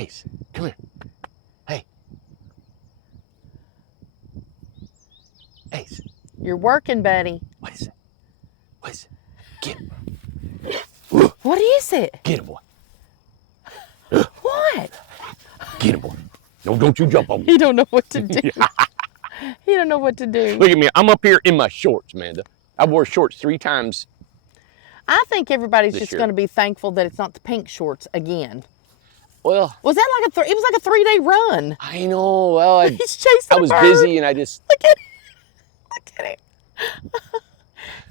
Ace, come here. Hey. Ace. You're working, buddy. What is it? What is it? Get him. What is it? Get him, boy. What? Get him, boy. No, don't you jump on me. He don't know what to do. He don't know what to do. Look at me. I'm up here in my shorts, Amanda. I wore shorts 3 times. I think everybody's This just year. going to be thankful that it's not the pink shorts again. Well, Was that like it was like a 3-day run. I know. Well, He's chasing I a was bird. busy and I just. Look at him. Look at him.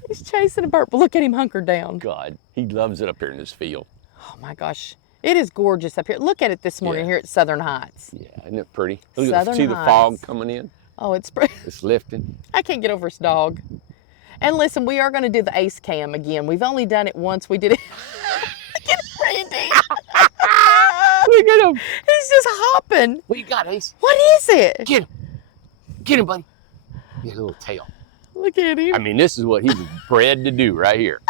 He's chasing a bird. But look at him hunkered down. God, he loves it up here in this field. Oh my gosh. It is gorgeous up here. Look at it this morning Yeah. here at Southern Heights. Yeah, isn't it pretty? Look at Southern see the Heights. fog coming in? Oh, it's It's lifting. I can't get over his dog. And listen, we are going to do the ace cam again. We've only done it once. We did it. Look at Randy. Look at him. He's just hopping. What you got, Ace? What is it? Get him. Get him, buddy. Get a little tail. Look at him. I mean, this is what he was bred to do right here.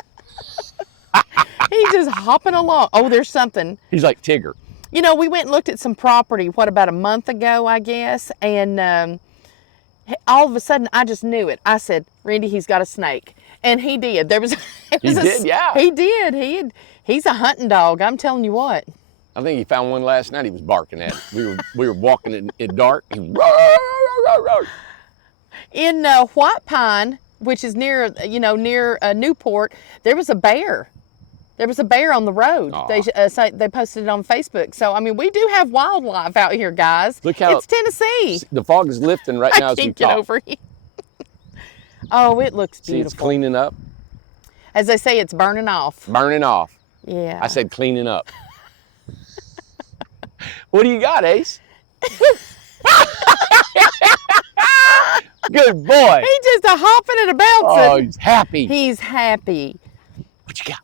He's just hopping along. Oh, there's something. He's like Tigger. You know, we went and looked at some property, about a month ago, I guess, and all of a sudden, I just knew it. I said, Randy, he's got a snake. And he did. There was, He did, yeah. He did. He's a hunting dog, I'm telling you what. I think he found one last night. He was barking at it. We were walking in dark. He In White Pine, which is near Newport, there was a bear. There was a bear on the road. Aw. They posted it on Facebook. So, I mean, we do have wildlife out here, guys. Look how it's Tennessee. the fog is lifting right now I as we can't get talk. over it. Oh, it looks See, beautiful. it's cleaning up, As they say, it's burning off. burning off. Yeah. I said cleaning up. What do you got, Ace? Good boy. He's just a hopping and a Oh, bouncing. he's happy. He's happy. What you got?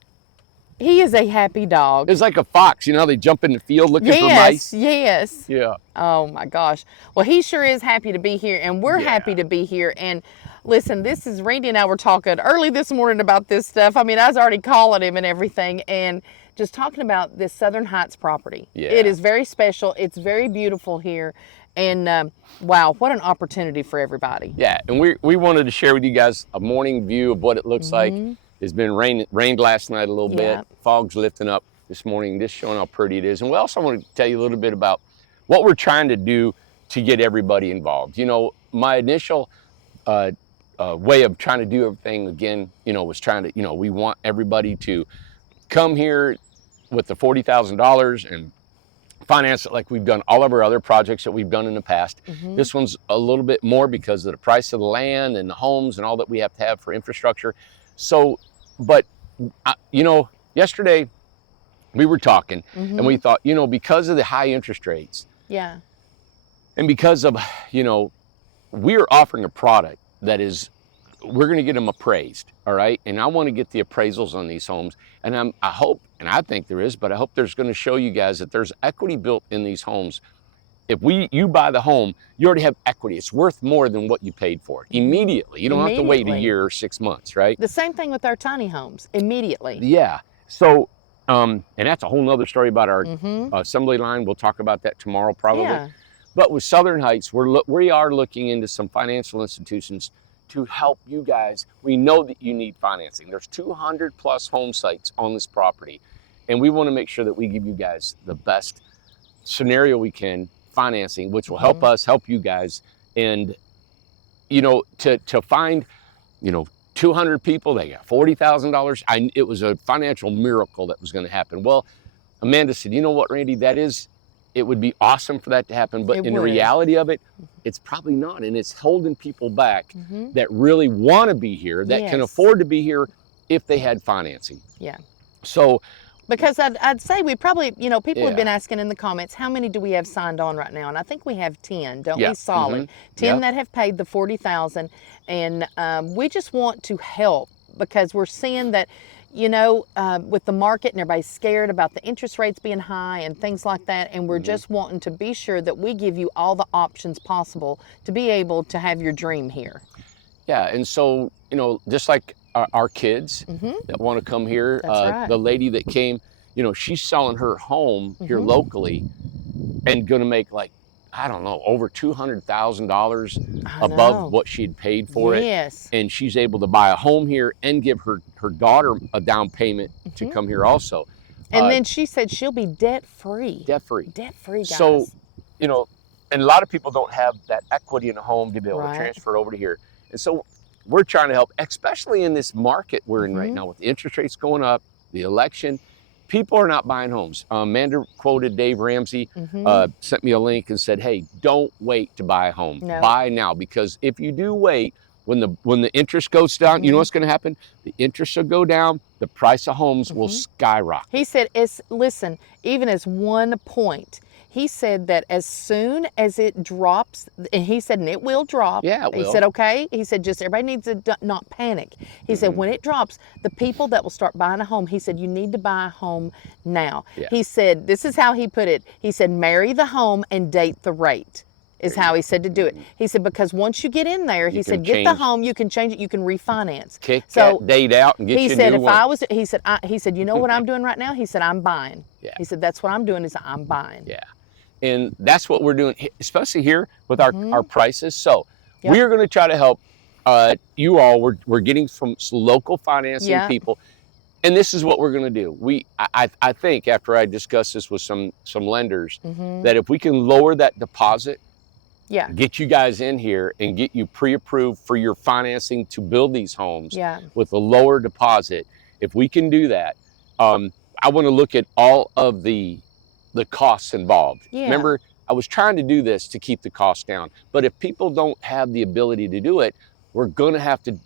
He is a happy dog. It's like a fox. You know how they jump in the field looking for Yes, mice? yes. Yeah. Oh my gosh. Well, he sure is happy to be here, and we're Yeah. happy to be here. And listen, this is Randy and I were talking early this morning about this stuff. I mean, I was already calling him and everything, and just talking about this Southern Heights property. Yeah. It is very special. It's very beautiful here, and wow, what an opportunity for everybody. Yeah, and we wanted to share with you guys a morning view of what it looks like. It's been rained last night a little Yeah. bit. Fog's lifting up this morning, just showing how pretty it is. And we also want to tell you a little bit about what we're trying to do to get everybody involved. You know, my initial way of trying to do everything again, was trying to, we want everybody to come here with the $40,000 and finance it like we've done all of our other projects that we've done in the past. This one's a little bit more because of the price of the land and the homes and all that we have to have for infrastructure. So, but, yesterday we were talking and we thought, because of the high interest rates Yeah. and because of, we're offering a product that is, we're going to get them appraised. All right. And I want to get the appraisals on these homes. And I hope, and I think there is, but I hope there's going to show you guys that there's equity built in these homes. If you buy the home, you already have equity. It's worth more than what you paid for it immediately. You don't have to wait a Immediately. year or 6 months, right? The same thing with our tiny homes, immediately. Yeah. So, and that's a whole nother story about our assembly line. We'll talk about that tomorrow probably. Yeah. But with Southern Heights, we are looking into some financial institutions to help you guys. We know that you need financing. There's 200 plus home sites on this property, and we want to make sure that we give you guys the best scenario we can, financing, which will help us help you guys. And to find 200 people, they got $40,000. It was a financial miracle that was going to happen. Well, Amanda said, you know what, Randy, it would be awesome for that to happen, but in the reality of it, it's probably not. And it's holding people back that really want to be here, that can afford to be here if they had financing. Yeah. So, because I'd say we probably, people have Yeah. been asking in the comments, how many do we have signed on right now? And I think we have 10, don't Yeah. we? Solid. 10 that have paid the $40,000. And we just want to help because we're seeing that, with the market and everybody's scared about the interest rates being high and things like that. And we're just wanting to be sure that we give you all the options possible to be able to have your dream here. yeah. And so, just like our kids that want to come here, That's right. the lady that came, she's selling her home here locally and going to make like, I don't know, over $200,000 I above know. what she had paid for it. Yes. And she's able to buy a home here and give her daughter a down payment to come here also. And then she said she'll be debt-free. Debt-free. Debt-free, guys. So, you know, and a lot of people don't have that equity in a home to be able to Right. transfer it over to here. And so we're trying to help, especially in this market we're in right now with the interest rates going up, the election. People are not buying homes. Amanda quoted Dave Ramsey, sent me a link and said, hey, don't wait to buy a home. No. Buy now, because if you do wait, when the interest goes down, you know what's going to happen? The interest will go down, the price of homes will skyrocket. He said, listen, even as 1 point, he said that as soon as it drops, and he said, and it will drop. Yeah, it will. He said, okay. He said, just everybody needs to not panic. He said, when it drops, the people that will start buying a home, he said, you need to buy a home now. Yeah. He said, this is how he put it. He said, marry the home and date the rate. Is how he said to do it. He said, because once you get in there, he said, get the home, you can change it, you can refinance. Kick that date out and get he you said, a new if one. I was, he said, you know what I'm doing right now? He said, I'm buying. Yeah. He said, that's what I'm doing is I'm buying. Yeah. And that's what we're doing, especially here with our prices. So we are going to try to help you all. We're getting some local financing people. And this is what we're going to do. I think after I discuss this with some lenders, that if we can lower that deposit, get you guys in here and get you pre-approved for your financing to build these homes with a lower deposit. If we can do that, I want to look at all of the costs involved. Remember, I was trying to do this to keep the costs down. But if people don't have the ability to do it, we're going to have to,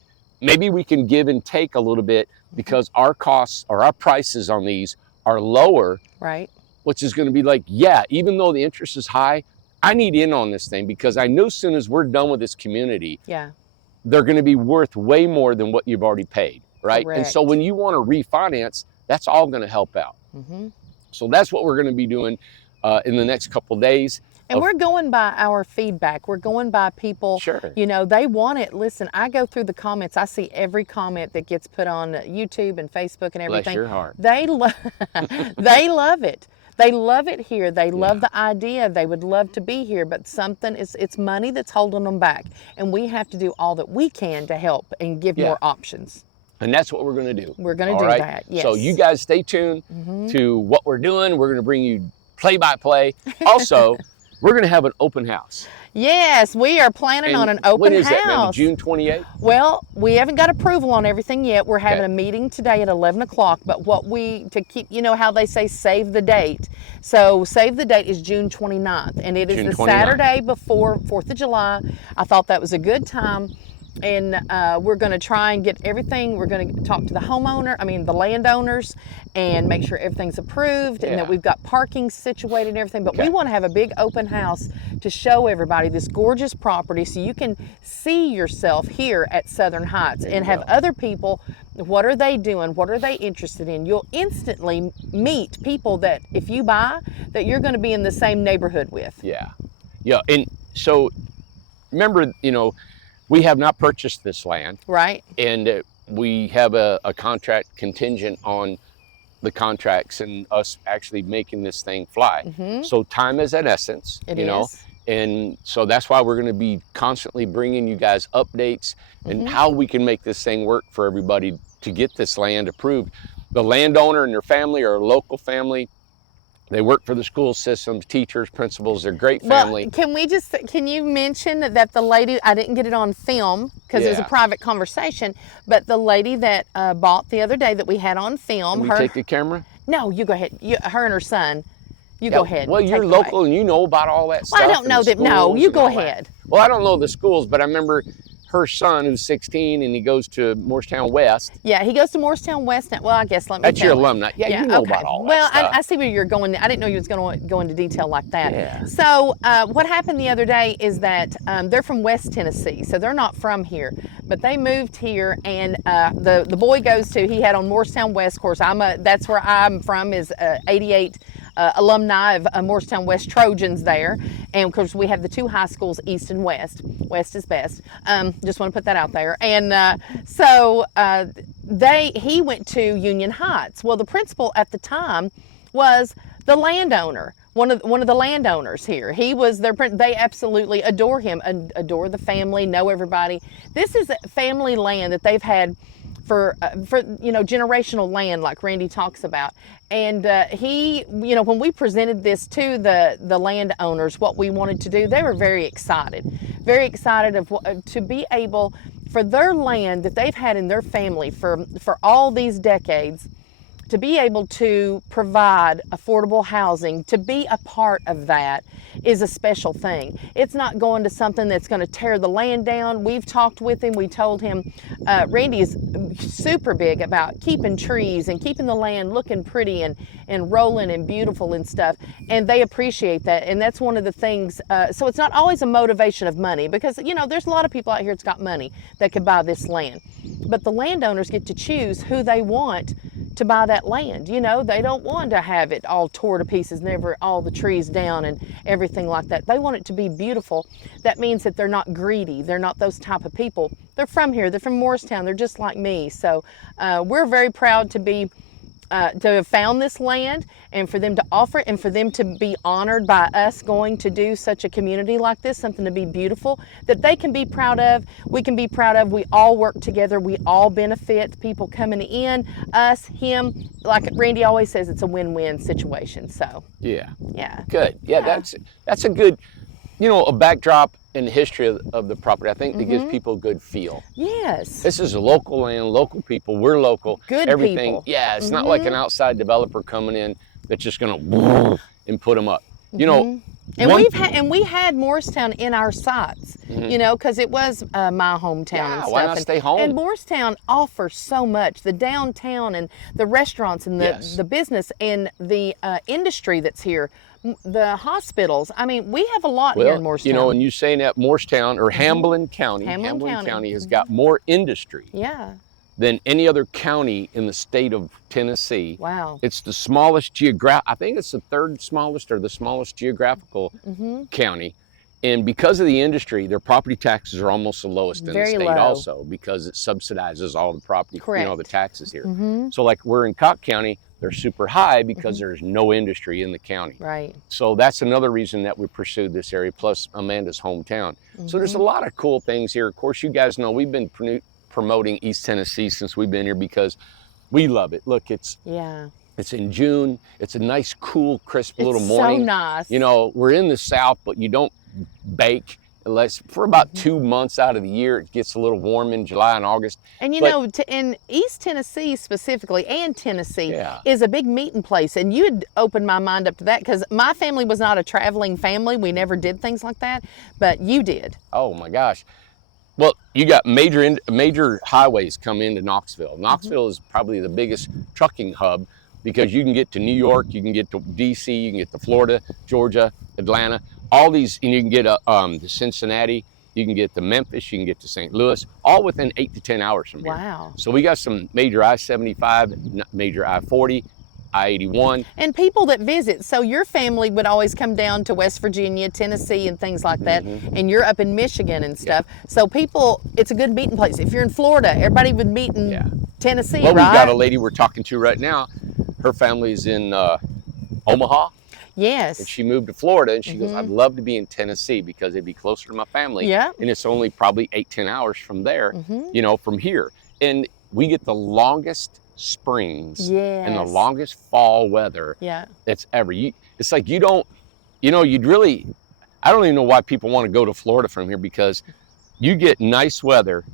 maybe we can give and take a little bit because our costs or our prices on these are lower. Right. Which is going to be like, yeah, even though the interest is high, I need in on this thing because I know as soon as we're done with this community, they're going to be worth way more than what you've already paid, right? Correct. And so when you want to refinance, that's all going to help out. So that's what we're going to be doing in the next couple of days. And we're going by our feedback. We're going by people, you know, they want it. Listen, I go through the comments. I see every comment that gets put on YouTube and Facebook and everything. Bless your heart. They love it. They love it here. They love the idea. They would love to be here, but it's money that's holding them back. And we have to do all that we can to help and give more options. And that's what we're going to do. We're going to do that, yes. So you guys stay tuned to what we're doing. We're going to bring you play-by-play. Also, we're going to have an open house. Yes, we are planning on an open house. When is that, maybe June 28th? Well, we haven't got approval on everything yet. We're having a meeting today at 11 o'clock, but to keep, you know how they say save the date. So save the date is June 29th, and it is the Saturday before 4th of July. I thought that was a good time. And we're going to try and get everything. We're going to talk to the landowners, and make sure everything's approved and that we've got parking situated and everything. But we want to have a big open house to show everybody this gorgeous property so you can see yourself here at Southern Heights and have other people. What are they doing? What are they interested in? You'll instantly meet people that if you buy, that you're going to be in the same neighborhood with. Yeah. And so remember, you know, we have not purchased this land. Right. And we have a contract contingent on the contracts and us actually making this thing fly. So time is an essence, you know. And so that's why we're going to be constantly bringing you guys updates and how we can make this thing work for everybody to get this land approved. The landowner and their family are a local family. They work for the school systems, teachers, principals. They're great family. Well, can you mention that the lady, I didn't get it on film because it was a private conversation, but the lady that bought the other day that we had on film. Can we take the camera? No, you go ahead. Her and her son. You go ahead. Well, you're local and you know about all that stuff. Well, I don't know that. No, you go ahead. Well, I don't know the schools, but I remember her son, who's 16, and he goes to Morristown West. Yeah, he goes to Morristown West now. Well, I guess let me That's your alumni. Yeah, you know about all that stuff. Well, I see where you're going. I didn't know you was going to go into detail like that. Yeah. So what happened the other day is that they're from West Tennessee, so they're not from here, but they moved here, and the boy he had on Morristown West. Of course, that's where I'm from, is 88 alumni of Morristown West Trojans there. And of course we have the two high schools, East and West. West is best. Just want to put that out there. And so he went to Union Heights. Well, the principal at the time was the landowner. one of the landowners here. He was their, they absolutely adore him, adore the family, know everybody. This is family land that they've had for generational land, like Randy talks about. And he, when we presented this to the landowners, what we wanted to do, they were very excited to be able, for their land that they've had in their family for all these decades, to be able to provide affordable housing, to be a part of that is a special thing. It's not going to something that's going to tear the land down. We've talked with him. We told him, Randy is super big about keeping trees and keeping the land looking pretty and rolling and beautiful and stuff. And they appreciate that. And that's one of the things. So it's not always a motivation of money, because, there's a lot of people out here that's got money that could buy this land. But the landowners get to choose who they want to buy that land. They don't want to have it all tore to pieces, never all the trees down and everything like that. They want it to be beautiful. That means that they're not greedy. They're not those type of people. They're from here. They're from Morristown. They're just like me. So we're very proud to have found this land, and for them to offer it, and for them to be honored by us going to do such a community like this, something to be beautiful, that they can be proud of, we can be proud of. We all work together, we all benefit, people coming in, us, him, like Randy always says, it's a win-win situation. So yeah, good. That's a good, a backdrop in the history of the property. I think it gives people a good feel. Yes. This is a local land, local people. We're local. Good everything. People. Yeah, it's not like an outside developer coming in that's just going to and put them up. And we had Morristown in our sights, because it was my hometown and stuff. Why not stay home? And Morristown offers so much. The downtown and the restaurants and the business and the industry that's here, the hospitals. I mean, we have a lot here in Morristown. And you saying that Morristown or Hamblin County, Hamblin County has got more industry than any other county in the state of Tennessee. Wow. It's the smallest I think it's the third smallest or the smallest geographical county. And because of the industry, their property taxes are almost the lowest in the state also, because it subsidizes all the property, the taxes here. So like we're in Cobb County, they're super high because there's no industry in the county. Right. So that's another reason that we pursued this area, plus Amanda's hometown. So there's a lot of cool things here. Of course, you guys know we've been promoting East Tennessee since we've been here because we love it. Look, it's in June. It's a nice, cool, crisp little morning. It's so nice. We're in the South, but you don't bake unless for about 2 months out of the year. It gets a little warm in July and August. And in East Tennessee specifically, and Tennessee, is a big meeting place. And you had opened my mind up to that, because my family was not a traveling family. We never did things like that, but you did. Oh my gosh. Well, you got major highways come into Knoxville. Knoxville is probably the biggest trucking hub, because you can get to New York, you can get to DC, you can get to Florida, Georgia, Atlanta, all these, and you can get to Cincinnati, you can get to Memphis, you can get to St. Louis, all within 8 to 10 hours from here. Wow. So we got some major I-75, major I-40, I-81. And people that visit, so your family would always come down to West Virginia, Tennessee, and things like that, and you're up in Michigan and stuff. So people, it's a good meeting place. If you're in Florida, everybody would meet in Tennessee, right? Well, we've got a lady we're talking to right now. Her family's in Omaha. Yes. And she moved to Florida, and she goes, I'd love to be in Tennessee because it'd be closer to my family. Yeah. And it's only probably 8-10 hours from there, from here. And we get the longest springs and the longest fall weather that's ever. It's like you'd really, I don't even know why people want to go to Florida from here, because you get nice weather,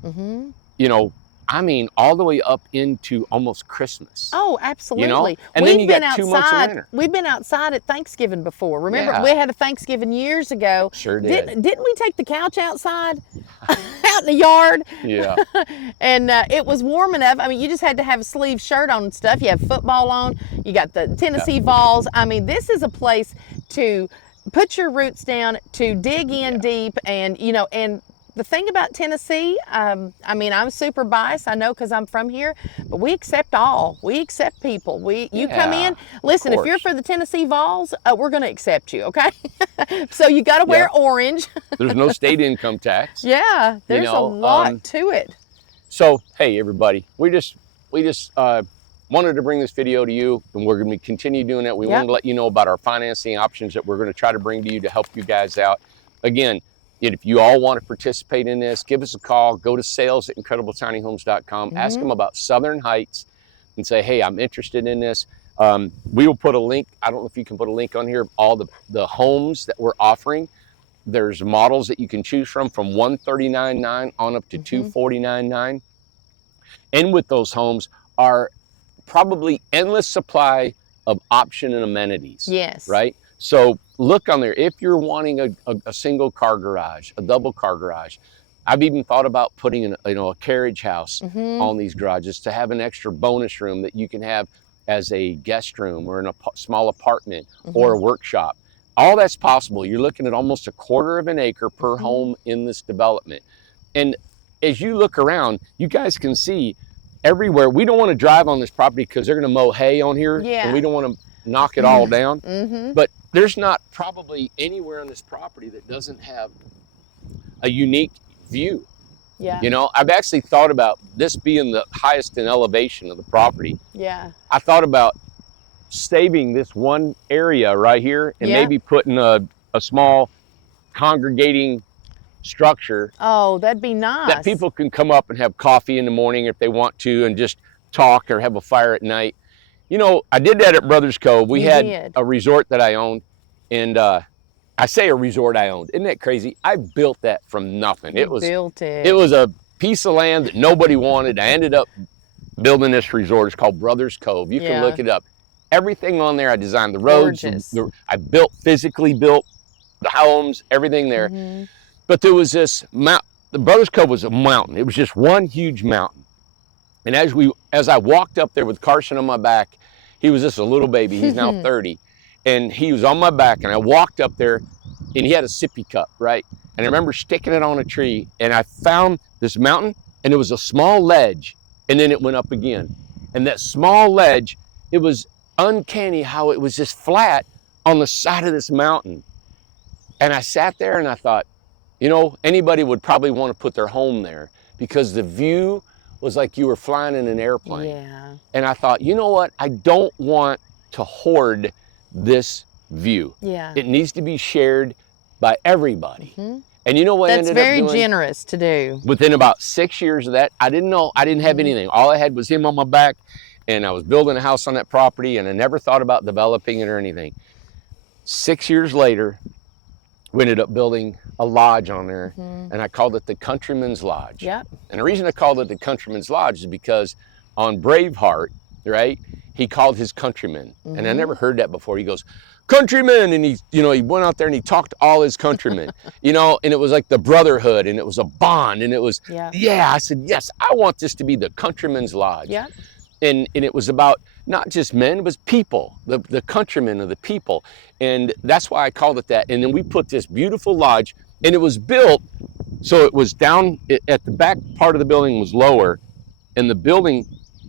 I mean, all the way up into almost Christmas. Oh, absolutely. And then you got 2 months of winter. We've been outside at Thanksgiving before. Remember, we had a Thanksgiving years ago. Sure did. Didn't we take the couch outside, out in the yard? Yeah. And it was warm enough. I mean, you just had to have a sleeve shirt on and stuff. You have football on. You got the Tennessee Vols. I mean, this is a place to put your roots down, to dig in deep, and and the thing about Tennessee, I mean, I'm super biased, I know, because I'm from here, but we accept all. We accept people. You come in, listen, if you're for the Tennessee Vols, we're going to accept you, okay? So you got to wear orange. There's no state income tax. Yeah, there's a lot to it. So, hey, everybody, we just wanted to bring this video to you, and we're going to continue doing that. We wanted to let you know about our financing options that we're going to try to bring to you to help you guys out. Again, if you all want to participate in this, give us a call. Go to sales@incredibletinyhomes.com. Ask them about Southern Heights and say, hey, I'm interested in this. We will put a link. I don't know if you can put a link on here, all the homes that we're offering. There's models that you can choose from $139,900 on up to $249,900. And with those homes are probably endless supply of option and amenities. Yes. Right? So look on there. If you're wanting a single car garage, a double car garage, I've even thought about putting a carriage house on these garages to have an extra bonus room that you can have as a guest room or in a small apartment or a workshop. All that's possible. You're looking at almost 1/4 of an acre per home in this development. And as you look around, you guys can see everywhere. We don't want to drive on this property because they're going to mow hay on here, and we don't want to knock it all down. But there's not probably anywhere on this property that doesn't have a unique view. Yeah. You know, I've actually thought about this being the highest in elevation of the property. Yeah. I thought about saving this one area right here and maybe putting a small congregating structure. Oh, that'd be nice. That people can come up and have coffee in the morning if they want to and just talk or have a fire at night. You know, I did that at Brothers Cove. We had a resort that I owned, and I say a resort I owned. Isn't that crazy? I built that from nothing. It was a piece of land that nobody wanted. I ended up building this resort. It's called Brothers Cove. You can look it up. Everything on there, I designed the roads. I physically built the homes, everything there. But there was this mountain. The Brothers Cove was a mountain. It was just one huge mountain. And as I walked up there with Carson on my back, he was just a little baby. He's now 30. And he was on my back, and I walked up there, and he had a sippy cup, right? And I remember sticking it on a tree, and I found this mountain, and it was a small ledge, and then it went up again. And that small ledge, it was uncanny how it was just flat on the side of this mountain. And I sat there and I thought, you know, anybody would probably want to put their home there because the view was like you were flying in an airplane. Yeah. And I thought, you know what? I don't want to hoard this view. Yeah. It needs to be shared by everybody. And you know what I ended up doing? That's very generous to do. Within about 6 years of that, I didn't have anything. All I had was him on my back, and I was building a house on that property, and I never thought about developing it or anything. 6 years later, we ended up building a lodge on there, and I called it the Countryman's Lodge. Yep. And the reason I called it the Countryman's Lodge is because on Braveheart, right, he called his countrymen, and I never heard that before. He goes, countrymen, and he went out there and he talked to all his countrymen, and it was like the brotherhood, and it was a bond, and it was, I said, yes, I want this to be the Countryman's Lodge. Yeah. And it was about not just men, it was people, the countrymen of the people. And that's why I called it that. And then we put this beautiful lodge, and it was built, so it was down at the back part of the building was lower, and the building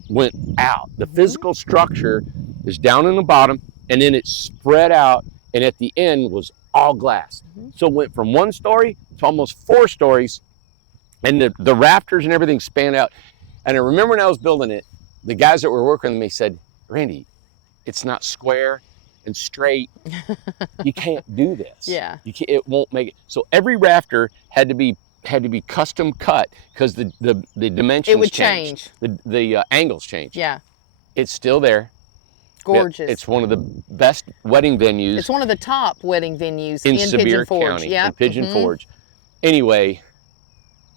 went out. The physical structure is down in the bottom, and then it spread out, and at the end was all glass. So it went from 1 story to almost 4 stories, and the rafters and everything spanned out. And I remember when I was building it, the guys that were working with me said, Randy, it's not square and straight. You can't do this. Yeah. It won't make it. So every rafter had to be custom cut because the dimensions it would change. The angles change. Yeah. It's still there. Gorgeous. It's one of the best wedding venues. It's one of the top wedding venues in Pigeon Sevier Forge. County, in Pigeon Forge. Anyway,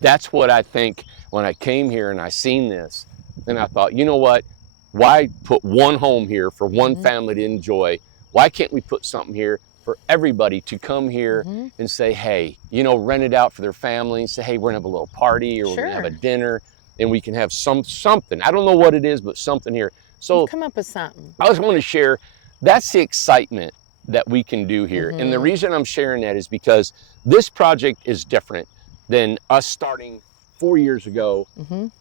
that's what I think when I came here and I seen this, and I thought, you know what? Why put one home here for one family to enjoy? Why can't we put something here for everybody to come here and say, hey, rent it out for their family and say, hey, we're gonna have a little party or we're gonna have a dinner and we can have something. I don't know what it is, but something here. So come up with something. I just want to share, that's the excitement that we can do here. And the reason I'm sharing that is because this project is different than us starting 4 years ago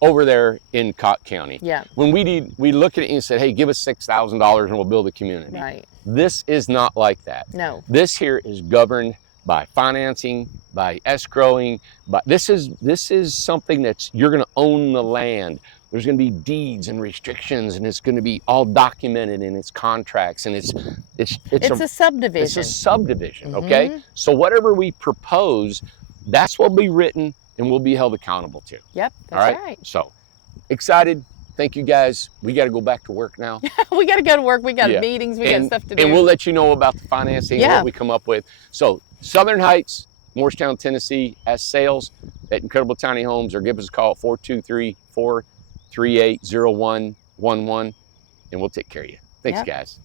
over there in Cott County. Yeah. When we looked at it and said, hey, give us $6,000 and we'll build a community. Right. This is not like that. No. This here is governed by financing, by escrowing, but this is something you're gonna own the land. There's going to be deeds and restrictions, and it's going to be all documented in its contracts, and it's a subdivision. It's a subdivision, okay? So whatever we propose, that's what will be written and we'll be held accountable to. Yep, all that's right. So excited. Thank you guys. We got to go back to work now. We got to go to work. We got meetings. We got stuff to do. And we'll let you know about the financing and what we come up with. So Southern Heights, Morristown, Tennessee, as sales at Incredible Tiny Homes, or give us a call at 423-438-0111, and we'll take care of you. Thanks, guys.